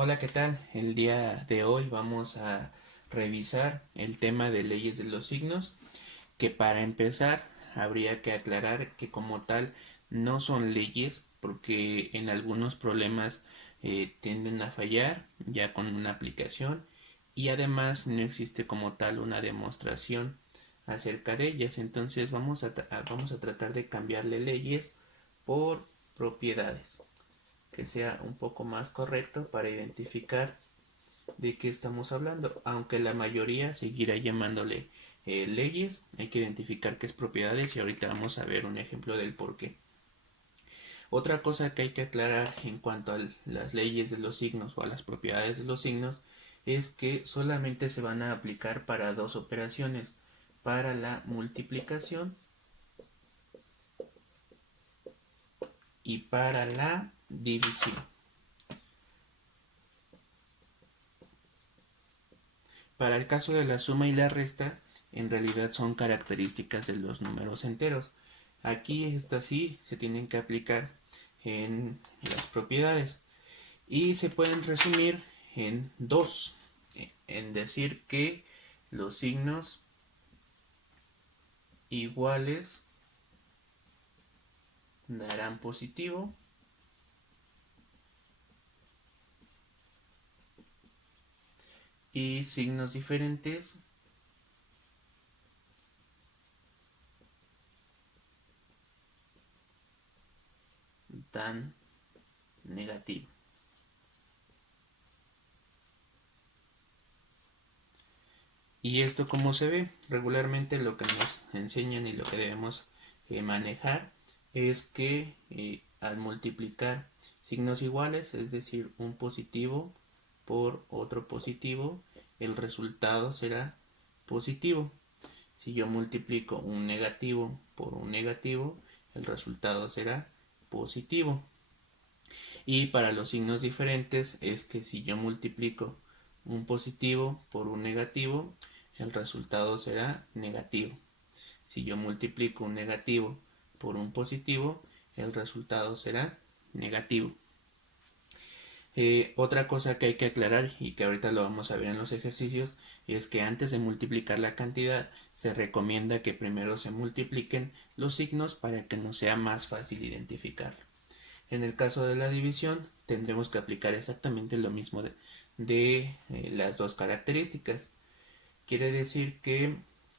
Hola, ¿qué tal? El día de hoy vamos a revisar el tema de leyes de los signos, que para empezar habría que aclarar que como tal no son leyes porque en algunos problemas tienden a fallar ya con una aplicación y además no existe como tal una demostración acerca de ellas. Entonces vamos a tratar de cambiarle leyes por propiedades, que sea un poco más correcto para identificar de qué estamos hablando. Aunque la mayoría seguirá llamándole leyes, hay que identificar qué es propiedades y ahorita vamos a ver un ejemplo del por qué. Otra cosa que hay que aclarar en cuanto a las leyes de los signos o a las propiedades de los signos es que solamente se van a aplicar para dos operaciones, para la multiplicación y para la división. Para el caso de la suma y la resta, en realidad son características de los números enteros. Aquí estas sí se tienen que aplicar en las propiedades y se pueden resumir en dos, en decir que los signos iguales darán positivo y signos diferentes dan negativo. ¿Y esto cómo se ve? Regularmente lo que nos enseñan y lo que debemos manejar es que al multiplicar signos iguales, es decir, un positivo por otro positivo, el resultado será positivo. Si yo multiplico un negativo por un negativo, el resultado será positivo. Y para los signos diferentes es que si yo multiplico un positivo por un negativo, el resultado será negativo. Si yo multiplico un negativo por un positivo, el resultado será negativo. Otra cosa que hay que aclarar y que ahorita lo vamos a ver en los ejercicios es que antes de multiplicar la cantidad se recomienda que primero se multipliquen los signos para que nos sea más fácil identificarlo. En el caso de la división tendremos que aplicar exactamente lo mismo de las dos características. Quiere decir que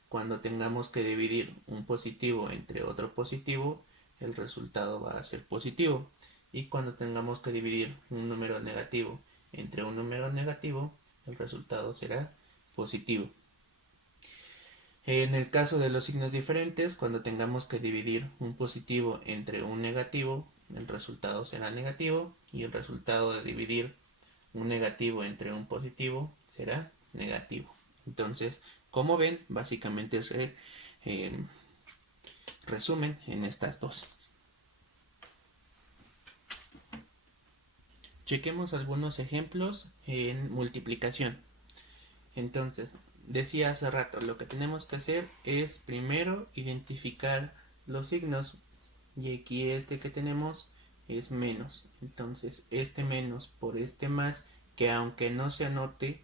cuando tengamos que dividir un positivo entre otro positivo, el resultado va a ser positivo. Y cuando tengamos que dividir un número negativo entre un número negativo, el resultado será positivo. En el caso de los signos diferentes, cuando tengamos que dividir un positivo entre un negativo, el resultado será negativo, y el resultado de dividir un negativo entre un positivo será negativo. Entonces, como ven, básicamente se resumen en estas dos. Chequemos algunos ejemplos en multiplicación. Entonces, decía hace rato, lo que tenemos que hacer es primero identificar los signos. Y aquí este que tenemos es menos. Entonces, este menos por este más, que aunque no se anote,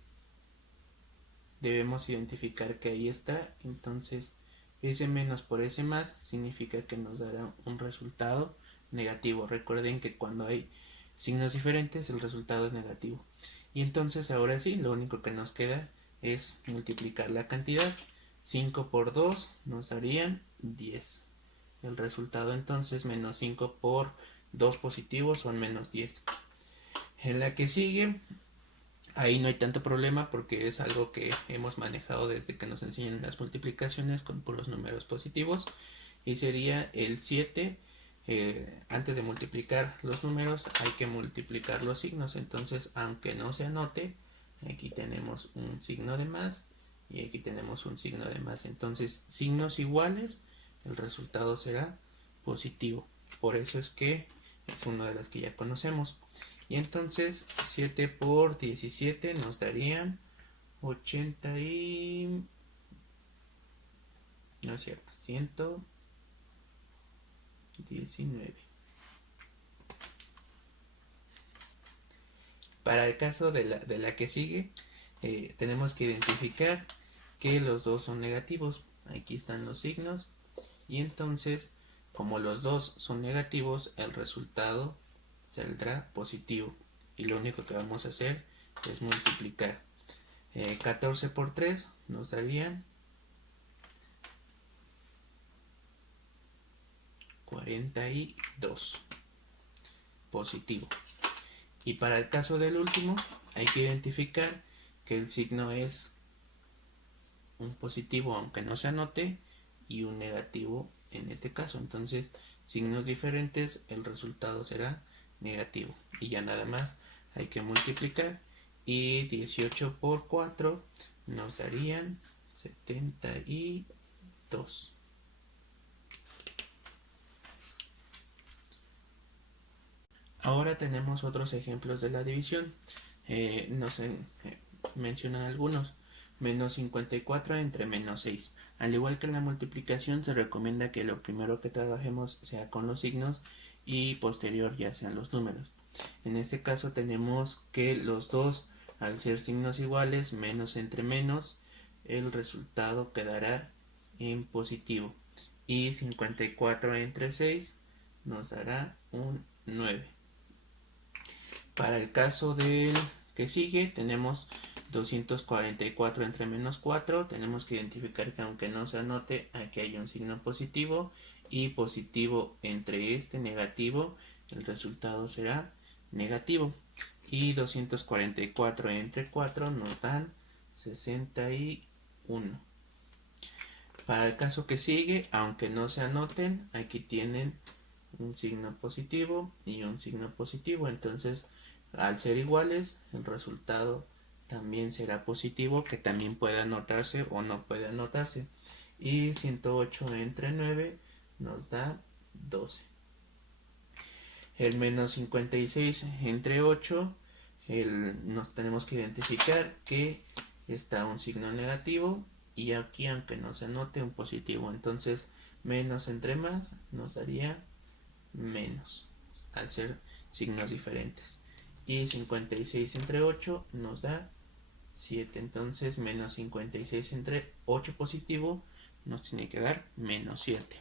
debemos identificar que ahí está. Entonces, ese menos por ese más significa que nos dará un resultado negativo. Recuerden que cuando hay signos diferentes el resultado es negativo. Y entonces ahora sí, lo único que nos queda es multiplicar la cantidad. 5 por 2 nos darían 10. El resultado entonces menos 5 por 2 positivos son menos 10. En la que sigue, ahí no hay tanto problema porque es algo que hemos manejado desde que nos enseñan las multiplicaciones con puros números positivos. Y sería el 7. Antes de multiplicar los números hay que multiplicar los signos. Entonces, aunque no se anote, aquí tenemos un signo de más y aquí tenemos un signo de más. Entonces, signos iguales, el resultado será positivo. Por eso es que es uno de los que ya conocemos. Y entonces 7 por 17 nos darían 80 y... no es cierto, 119. para el caso de la que sigue, tenemos que identificar que los dos son negativos. Aquí están los signos y entonces, como los dos son negativos, el resultado saldrá positivo y lo único que vamos a hacer es multiplicar. 14 por 3 nos darían 42 positivo. Y para el caso del último hay que identificar que el signo es un positivo aunque no se anote y un negativo en este caso. Entonces, signos diferentes, el resultado será negativo. Y ya nada más hay que multiplicar. Y 18 por 4 nos darían 72. Ahora tenemos otros ejemplos de la división. Nos mencionan algunos. Menos 54 entre menos 6. Al igual que en la multiplicación, se recomienda que lo primero que trabajemos sea con los signos y posterior ya sean los números. En este caso tenemos que los dos, al ser signos iguales, menos entre menos, el resultado quedará en positivo. Y 54 entre 6 nos dará un 9. Para el caso del que sigue, tenemos 244 entre menos 4. Tenemos que identificar que aunque no se anote, aquí hay un signo positivo. Y positivo entre este negativo, el resultado será negativo. Y 244 entre 4 nos dan 61. Para el caso que sigue, aunque no se anoten, aquí tienen un signo positivo y un signo positivo. Entonces, al ser iguales, el resultado también será positivo, que también puede anotarse o no puede anotarse. Y 108 entre 9 nos da 12. El menos 56 entre 8, nos tenemos que identificar que está un signo negativo y aquí, aunque no se anote, un positivo. Entonces, menos entre más nos daría menos, al ser signos diferentes. Y 56 entre 8 nos da 7. Entonces, menos 56 entre 8 positivo nos tiene que dar menos 7.